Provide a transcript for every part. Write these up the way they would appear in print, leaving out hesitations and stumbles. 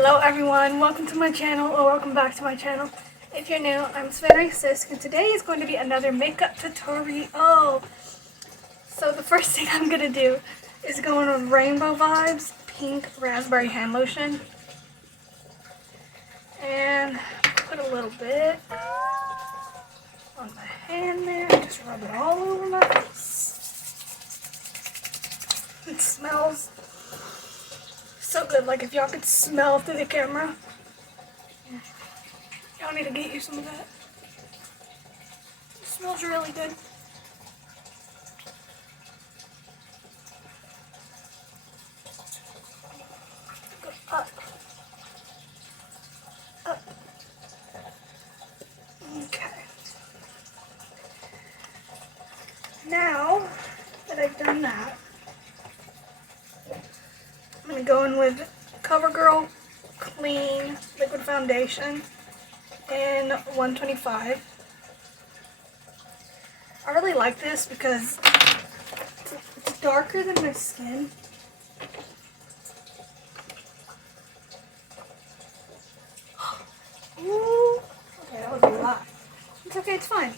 Hello everyone, welcome to my channel, or welcome back to my channel. If you're new, I'm Savannah Rae Sisk, and today is going to be another makeup tutorial. So the first thing I'm going to do is go in with Rainbow Vibes Pink Raspberry Hand Lotion. And put a little bit on my hand there, just rub it all over my face. It smells so good, like if y'all could smell through the camera. Y'all need to get you some of that. It smells really good. Go up. Up. Okay. Now that I've done that, I'm going to go in with CoverGirl Clean Liquid Foundation in 125. I really like this because it's darker than my skin. Ooh, okay, that was a lot. It's okay, it's fine.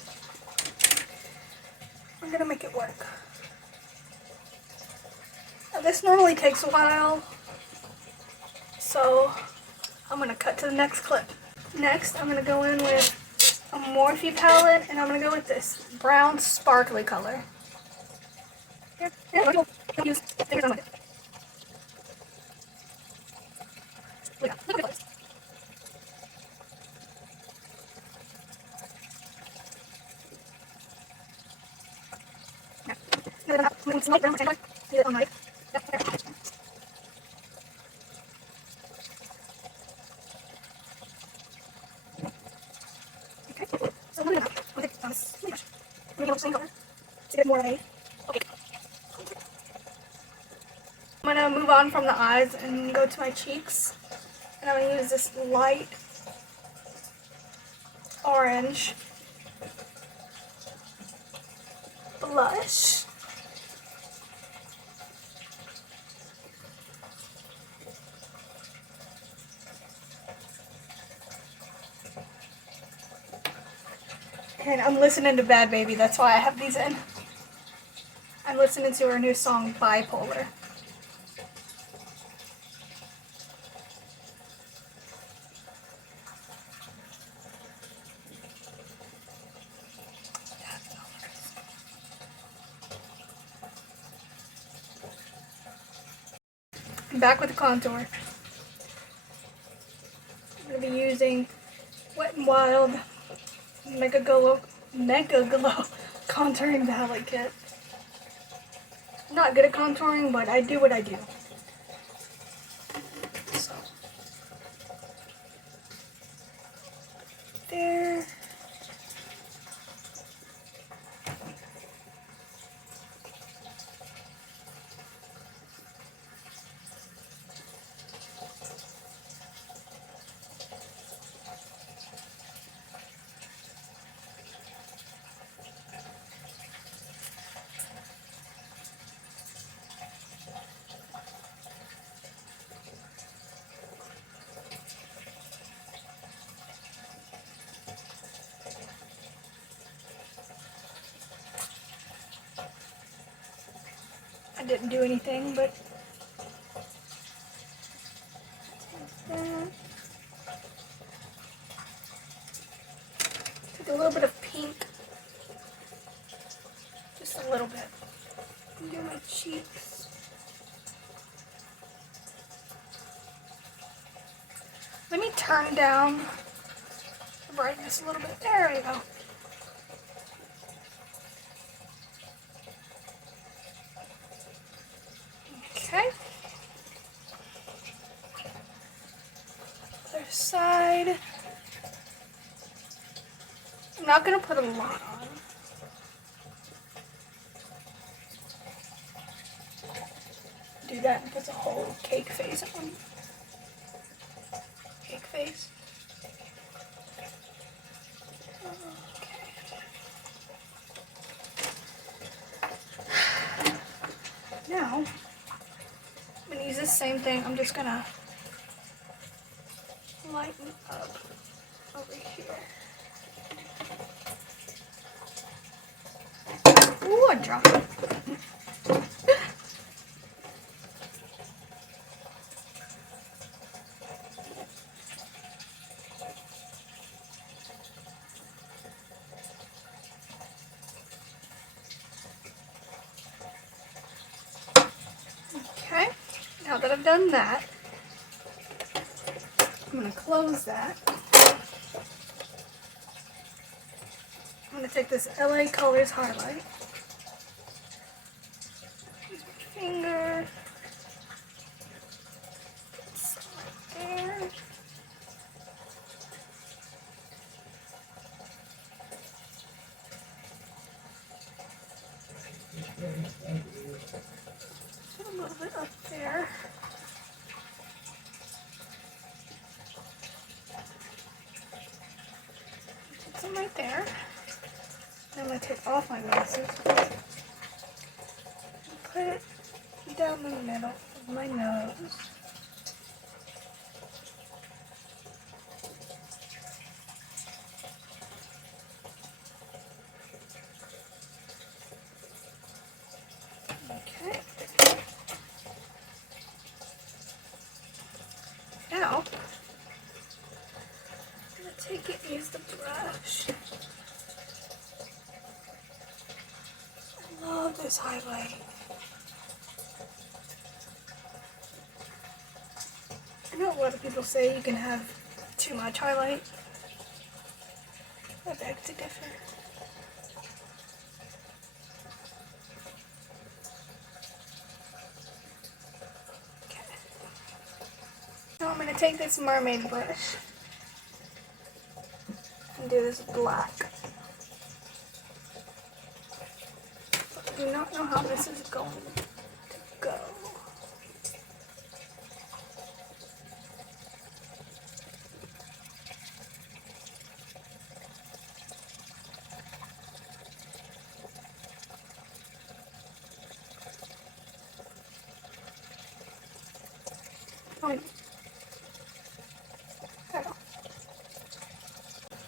I'm gonna make it work. Now, this normally takes a while, so I'm gonna cut to the next clip. Next, I'm gonna go in with a Morphe palette, and I'm gonna go with this brown sparkly color. Here, don't use fingers on it. Look at this. It's light brown, see it on light. Okay, so I'm gonna take this brush. I'm gonna go the same color to get more of a. Okay. I'm gonna move on from the eyes and go to my cheeks, and I'm gonna use this light orange blush. And I'm listening to Bad Baby, that's why I have these in. I'm listening to her new song, Bipolar. I'm back with the contour. I'm going to be using Wet n Wild Mega Glow Contouring Palette Kit. I'm not good at contouring, but I do what I do. So, there. I didn't do anything, but take a little bit of pink, just a little bit, and do my cheeks. Let me turn down the brightness a little bit. There we go. Okay. Other side. I'm not going to put a lot on. Do that and put a whole cake face on. Cake face. Okay. Now, I'm going to use this same thing. I'm just going to lighten up over here. Ooh, I dropped it. Okay, now that I've done that, I'm going to close that. I'm going to take this LA Colors highlight. Use my finger. Put some right there. Put a little bit up there. Put some right there. Then I'm going to take off my glasses and put it down the middle of my nose. Okay. Now, I'm going to take it and use the brush. I love this highlight. I know a lot of people say you can have too much highlight. I beg to differ. Okay. Now I'm going to take this mermaid brush and do this black. But I do not know how this is going to go.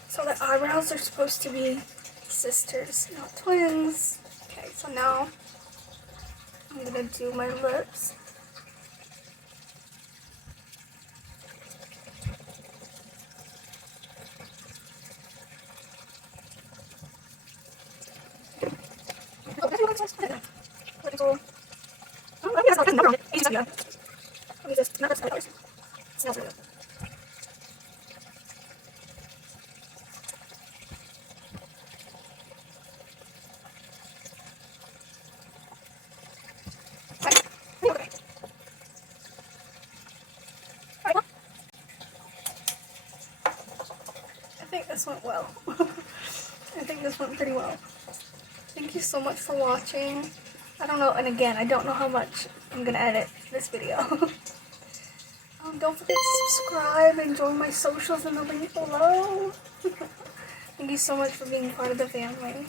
So the eyebrows are supposed to be sisters, not twins. Okay, so now I'm gonna do my lips. I think this went well. I think this went pretty well. Thank you so much for watching. I don't know, and again, I don't know how much I'm gonna edit this video. Don't forget to subscribe and join my socials in the link below. Thank you so much for being part of the family.